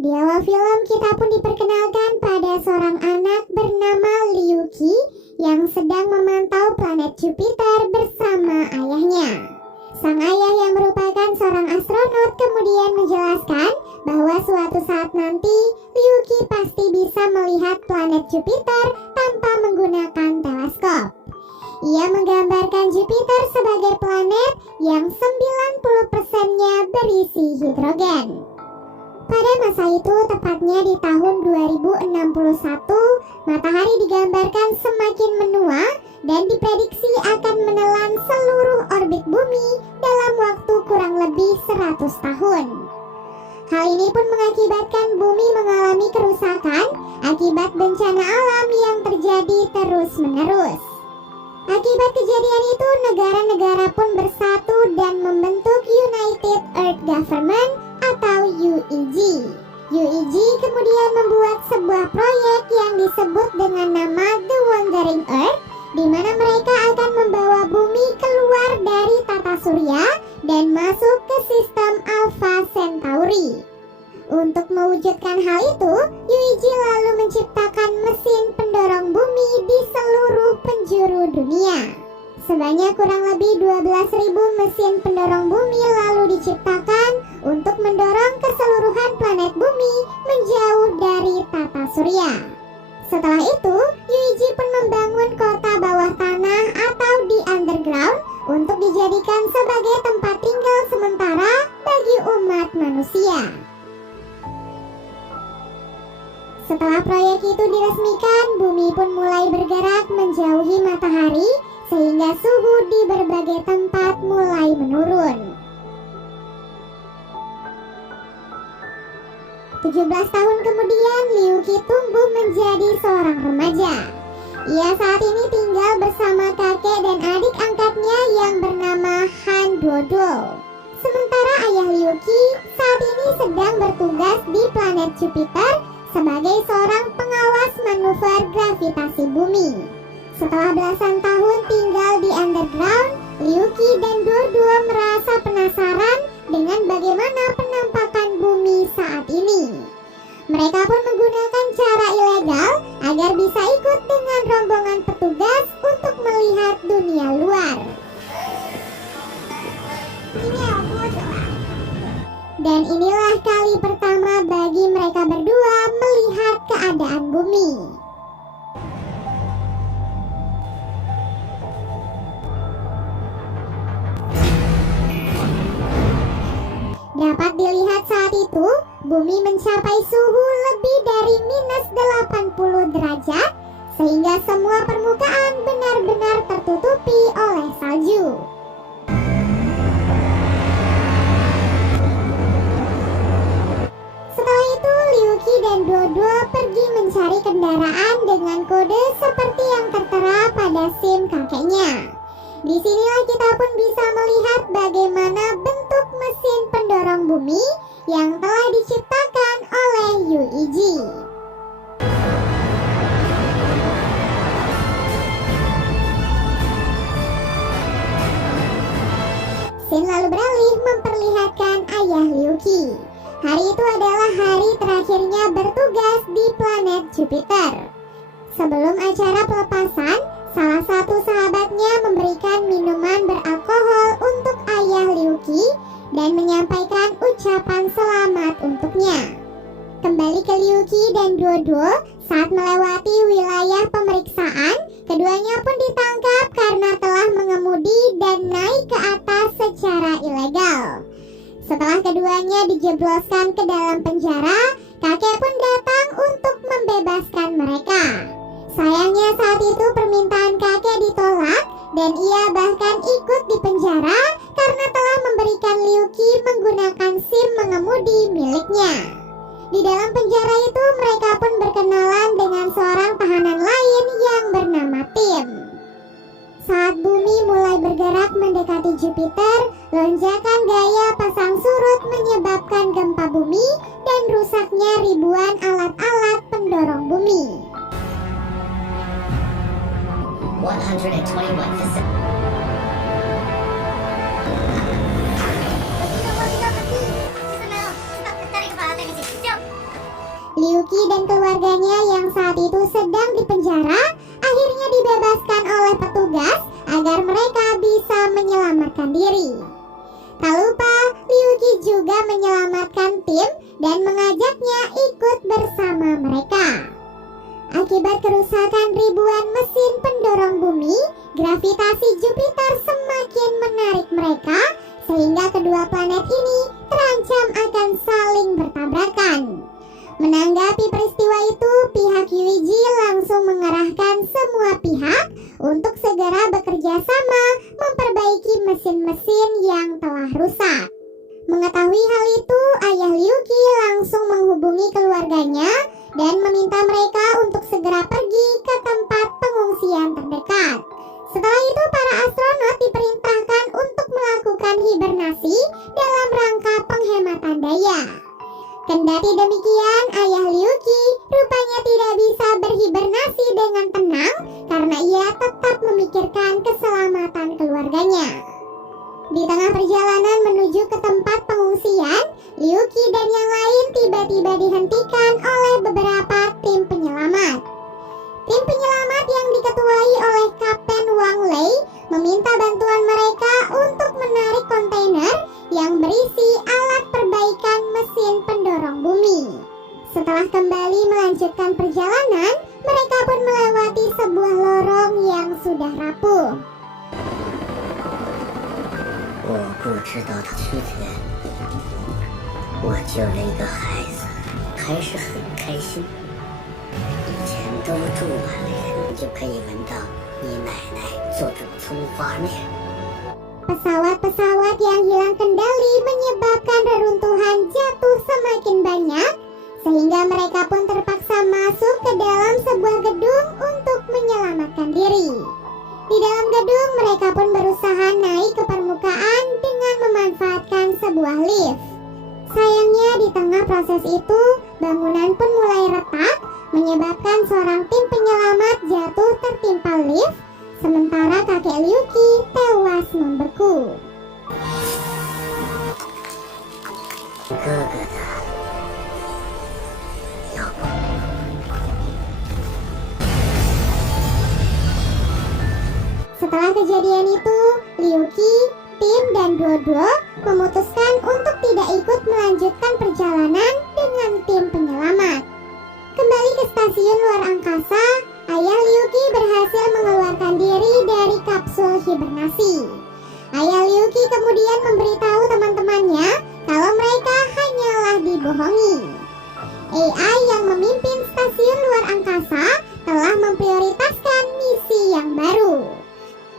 Di awal film kita pun diperkenalkan pada seorang anak bernama Liu Qi yang sedang memantau planet Jupiter bersama ayahnya. Sang ayah yang merupakan seorang astronot kemudian menjelaskan bahwa suatu saat nanti Liu Qi pasti bisa melihat planet Jupiter tanpa menggunakan teleskop. Ia menggambarkan Jupiter sebagai planet yang 90%-nya berisi hidrogen. Pada masa itu, tepatnya di tahun 2061, matahari digambarkan semakin menua dan diprediksi akan menelan seluruh orbit bumi dalam waktu kurang lebih 100 tahun. Hal ini pun mengakibatkan bumi mengalami kerusakan akibat bencana alam yang terjadi terus-menerus. Akibat kejadian itu, negara-negara pun bersatu dan membentuk United Earth Government atau UEG. UEG kemudian membuat sebuah proyek yang disebut dengan nama The Wandering Earth, di mana mereka akan membawa bumi keluar dari tata surya dan masuk ke sistem Alpha Centauri. Untuk mewujudkan hal itu, UEG lalu menciptakan mesin pendorong bumi di seluruh penjuru dunia. Sebanyak kurang lebih 12.000 mesin pendorong bumi lalu diciptakan untuk mendorong keseluruhan planet bumi menjauh dari tata surya. Setelah itu, UEG pun membangun kota bawah tanah atau di underground untuk dijadikan sebagai tempat tinggal sementara bagi umat manusia. Setelah proyek itu diresmikan, bumi pun mulai bergerak menjauhi matahari sehingga suhu di berbagai tempat mulai menurun. 17 tahun kemudian, Liu Qi tumbuh menjadi seorang remaja. Ia saat ini tinggal bersama kakek dan adik angkatnya yang bernama Han Duoduo. Sementara ayah Liu Qi saat ini sedang bertugas di planet Jupiter sebagai seorang pengawas manuver gravitasi bumi. Setelah belasan tahun tinggal di underground, Liu Qi dan Duoduo merasa penasaran dengan bagaimana penampakan bumi saat ini. Mereka pun menggunakan cara ilegal agar bisa ikut dengan rombongan petugas untuk melihat dunia luar. Dan inilah kali pertama bagi mereka berdua melihat keadaan bumi. Dapat dilihat saat itu, bumi mencapai suhu lebih dari minus 80 derajat, sehingga semua permukaan benar-benar tertutupi oleh salju. Setelah itu, Liu Qi dan Duoduo pergi mencari kendaraan dengan kode seperti yang tertera pada SIM kakeknya. Disinilah kita pun bisa melihat bagaimana bentuk mesin pendorong bumi yang telah diciptakan oleh UEG. Scene lalu beralih memperlihatkan ayah Liu Qi. Hari itu adalah hari terakhirnya bertugas di planet Jupiter. Sebelum acara pelepasan, salah satu sahabatnya memberikan minuman beralkohol untuk ayah Liu Qi dan menyampaikan ucapan selamat untuknya. Kembali ke Liu Qi dan Duoduo, saat melewati wilayah pemeriksaan, keduanya pun ditangkap karena telah mengemudi dan naik ke atas secara ilegal. Setelah keduanya dijebloskan ke dalam penjara, kakek pun datang untuk membebaskan mereka. Sayangnya saat itu permintaan kakek ditolak dan ia bahkan ikut di penjara karena telah memberikan Liu Qi menggunakan SIM mengemudi miliknya. Di dalam penjara itu mereka pun berkenalan dengan seorang tahanan lain yang bernama Tim. Saat bumi mulai bergerak mendekati Jupiter, lonjakan gaya pasang surut menyebabkan gempa bumi dan rusaknya ribuan alat-alat pendorong bumi. 121 facilities. keluarganya yang saat itu sedang dipenjara akhirnya dibebaskan oleh petugas agar mereka bisa menyelamatkan diri. Tak lupa, Liu Qi juga menyelamatkan Tim dan mengajaknya ikut bersama mereka. Akibat kerusakan ribuan mesin pendorong bumi, gravitasi Jupiter semakin menarik mereka sehingga kedua planet ini terancam akan saling bertabrakan. Menanggapi peristiwa itu, pihak Yuji langsung mengerahkan semua pihak untuk segera bekerja sama memperbaiki mesin-mesin yang telah rusak. Mengetahui hal itu, ayah Liu Qi langsung menghubungi keluarganya dan meminta mereka untuk segera pergi ke tempat pengungsian terdekat. Setelah itu, para astronot diperintahkan untuk melakukan hibernasi dalam rangka penghematan daya. Kendati demikian, ayah Liu Qi rupanya tidak bisa berhibernasi dengan tenang karena ia tetap memikirkan keselamatan keluarganya. Di tengah perjalanan menuju ke tempat pengungsian, Liu Qi dan yang lain tiba-tiba dihentikan oleh beberapa tim penyelamat. Tim penyelamat yang diketuai oleh Kapten Wang Lei meminta bantuan mereka untuk menarik kontainer yang berisi alat perbaikan mesin pendorong bumi. Setelah kembali melanjutkan perjalanan, mereka pun melewati sebuah lorong yang sudah rapuh. 我不知道的去天，我救了一个孩子，还是很开心。以前都住满了人，就可以闻到你奶奶做煮葱花面。 Pesawat-pesawat yang hilang kendali menyebabkan reruntuhan jatuh semakin banyak, sehingga mereka pun terpaksa masuk ke dalam sebuah gedung untuk menyelamatkan diri. Di dalam gedung, mereka pun berusaha naik ke permukaan dengan memanfaatkan sebuah lift. Sayangnya di tengah proses itu, bangunan pun mulai retak, menyebabkan seorang tim penyelamat jatuh tertimpa lift, sementara kakek Liu Qi tewas membeku. 哥哥的，要不 Setelah kejadian itu, Liu Qi, Tim, dan Duo memutuskan untuk tidak ikut melanjutkan perjalanan dengan tim penyelamat. Kembali ke stasiun luar angkasa, ayah Liu Qi berhasil mengeluarkan diri dari kapsul hibernasi. Ayah Liu Qi kemudian memberitahu teman-temannya kalau mereka hanyalah dibohongi. AI yang memimpin stasiun luar angkasa telah memprioritaskan misi yang baru.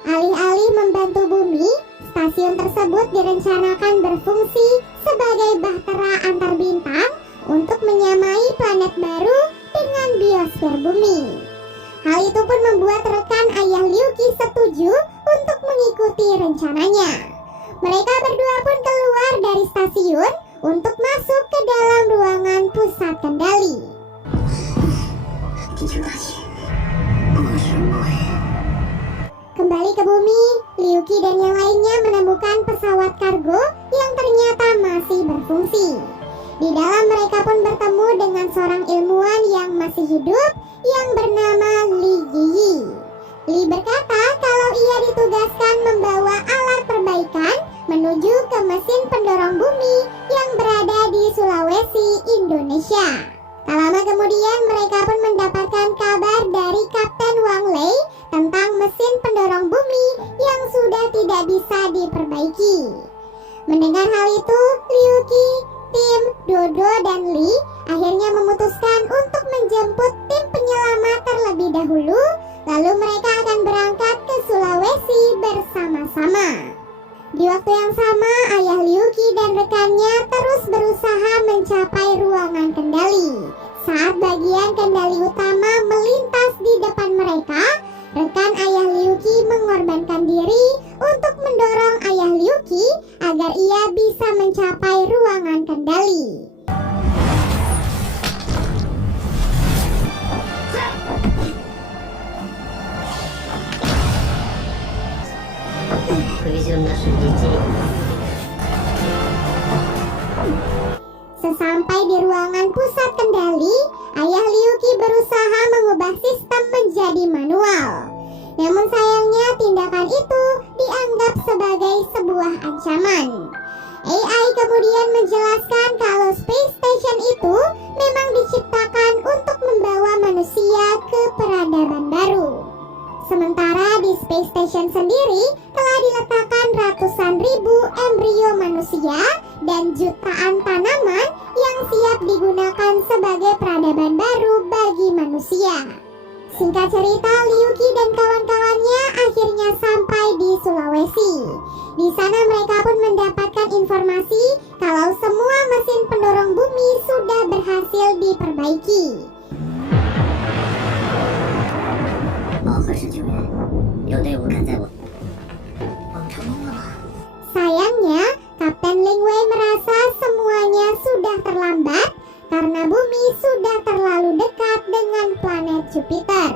Alih-alih membantu bumi, stasiun tersebut direncanakan berfungsi sebagai bahtera antar bintang untuk menyamai planet baru dengan biosfer bumi. Hal itu pun membuat rekan ayah Liu Qi setuju untuk mengikuti rencananya. Mereka berdua pun keluar dari stasiun untuk masuk ke dalam ruangan pusat kendali. Kembali ke bumi, Liu Qi dan yang lainnya menemukan pesawat kargo yang ternyata masih berfungsi. Di dalam mereka pun bertemu dengan seorang ilmuwan yang masih hidup yang bernama Li Yi. Li berkata kalau ia ditugaskan membawa alat perbaikan menuju ke mesin pendorong bumi yang berada di Sulawesi, Indonesia. Tak lama kemudian mereka pun mendapatkan kabar dari Kapten Wang Lei tentang mesin pendorong bumi yang sudah tidak bisa diperbaiki. Mendengar hal itu, Liu Qi, Tim, Dodo, dan Li akhirnya memutuskan untuk menjemput tim penyelamat terlebih dahulu, lalu mereka akan berangkat ke Sulawesi bersama-sama. Di waktu yang sama, ayah Liu Qi dan rekannya terus berusaha mencapai ruangan kendali. Saat bagian kendali utama melintas di depan mereka, rekan ayah Liu Qi mengorbankan diri untuk mendorong ayah Liu Qi agar ia bisa mencapai ruangan kendali. Sesampai di ruangan pusat kendali, ayah Liuki berusaha mengubah sistem menjadi manual. Namun sayangnya tindakan itu dianggap sebagai sebuah ancaman. AI kemudian menjelaskan kalau Space Station itu memang diciptakan untuk membawa manusia ke peradaban baru. Sementara di Space Station sendiri telah diletakkan ratusan ribu embrio manusia dan jutaan tanaman yang siap digunakan sebagai peradaban baru bagi manusia. Singkat cerita, Liuki dan kawan-kawannya akhirnya sampai di Sulawesi. Di sana mereka pun mendapatkan informasi kalau semua mesin pendorong bumi sudah berhasil diperbaiki. 报何时救援？有队伍赶在我成功了吗？ Sayangnya, Kapten Lingwei merasa semuanya sudah terlambat karena bumi sudah terlalu dekat dengan planet Jupiter.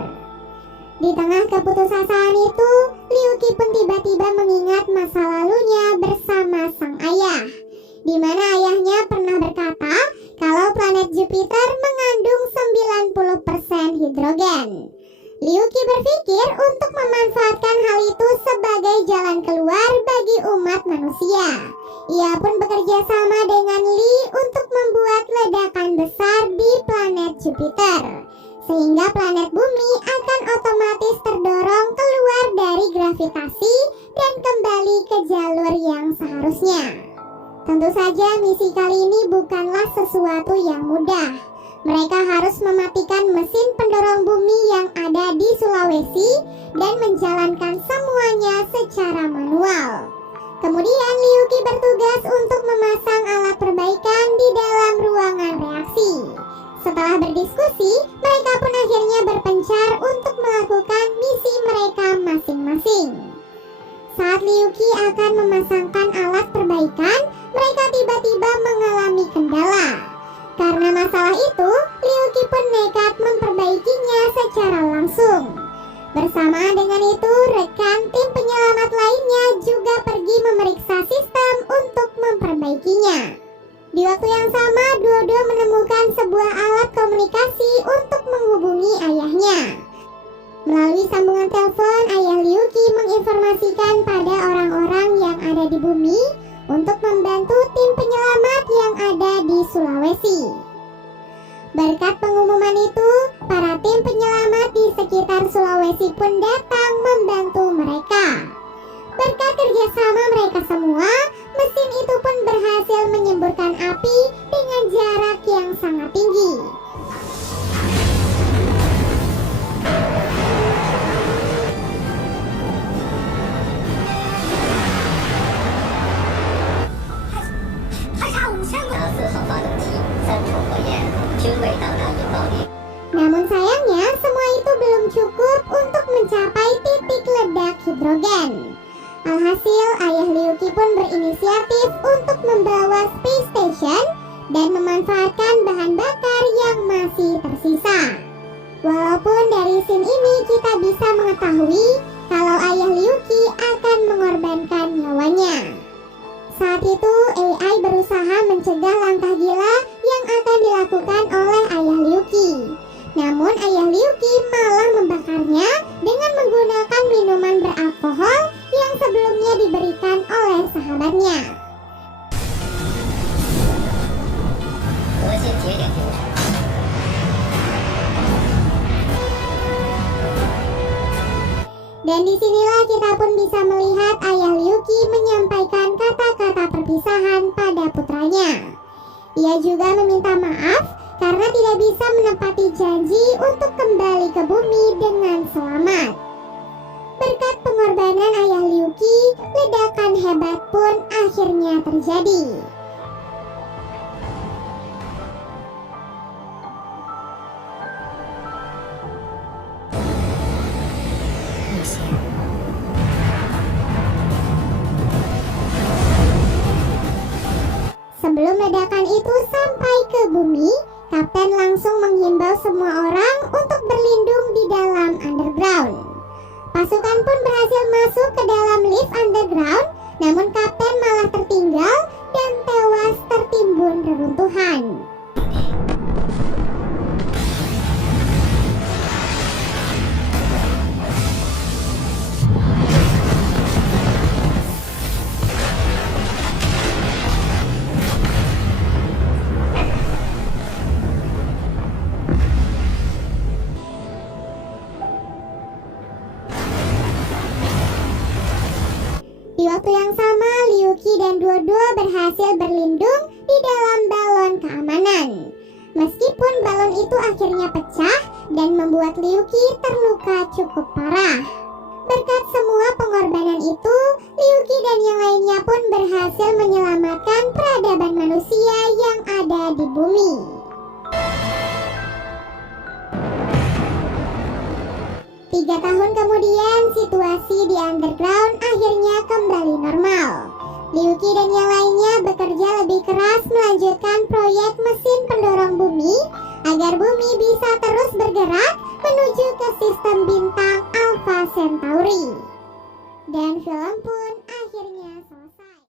Di tengah keputusasaan itu, Liuki pun tiba-tiba mengingat masa lalunya bersama sang ayah, di mana ayahnya pernah berkata kalau planet Jupiter mengandung 90% hidrogen. Liuki berpikir untuk memanfaatkan hal itu sebagai jalan keluar bagi umat manusia. Ia pun bekerja sama dengan Lee untuk membuat ledakan besar di planet Jupiter, sehingga planet bumi akan otomatis terdorong keluar dari gravitasi dan kembali ke jalur yang seharusnya. Tentu saja misi kali ini bukanlah sesuatu yang mudah. Mereka harus mematikan mesin pendorong bumi yang ada di Sulawesi dan menjalankan semuanya secara manual. Kemudian Liuki bertugas untuk memasang alat perbaikan di dalam ruangan reaksi. Setelah berdiskusi, mereka pun akhirnya berpencar untuk melakukan misi mereka masing-masing. Saat Liuki akan memasangkan alat perbaikan, mereka tiba-tiba mengalami kendala. Karena masalah itu, Liuki pun nekat memperbaikinya secara langsung. Bersama dengan itu, rekan tim penyelamat lainnya juga pergi memeriksa sistem untuk memperbaikinya. Di waktu yang sama, Dodo menemukan sebuah alat komunikasi untuk menghubungi ayahnya. Melalui sambungan telepon, ayah Liuki menginformasikan pada orang-orang yang ada di bumi untuk membantu tim penyelamat yang ada di Sulawesi. Berkat pengumuman itu, para tim penyelamat di sekitar Sulawesi pun datang membantu mereka. Berkat kerjasama mereka semua, mesin itu pun berhasil menyemburkan api dengan jarak yang sangat tinggi. Namun sayangnya semua itu belum cukup untuk mencapai titik ledak hidrogen. Alhasil ayah Liuki pun berinisiatif untuk membawa Space Station dan memanfaatkan bahan bakar yang masih tersisa. Walaupun dari scene ini kita bisa mengetahui kalau ayah Liuki akan mengorbankan nyawanya. Saat itu AI berusaha mencegah langkah gila yang akan dilakukan oleh ayah Liuki. Namun ayah Liuki malah membakarnya dengan menggunakan minuman beralkohol yang sebelumnya diberikan oleh sahabatnya. Dan disinilah kita pun bisa melihat ayah Liuki menyampaikan kata-kata perpisahan pada putranya. Ia juga meminta maaf karena tidak bisa menepati janji untuk kembali ke bumi dengan selamat. Berkat pengorbanan ayah Liuki, ledakan hebat pun akhirnya terjadi. Sebelum ledakan itu sampai ke bumi, Kapten langsung menghimbau semua orang untuk berlindung di dalam underground. Pasukan pun berhasil masuk ke dalam lift underground, namun Kapten malah tertinggal dan tewas tertimbun reruntuhan. akhirnya pecah dan membuat Liu Qi terluka cukup parah. Berkat semua pengorbanan itu, Liu Qi dan yang lainnya pun berhasil menyelamatkan peradaban manusia yang ada di bumi. Tiga tahun kemudian, situasi di underground akhirnya kembali normal. Liu Qi dan yang lainnya bekerja lebih keras melanjutkan proyek mesin pendorong bumi agar bumi bisa terus bergerak menuju ke sistem bintang Alpha Centauri. Dan film pun akhirnya selesai.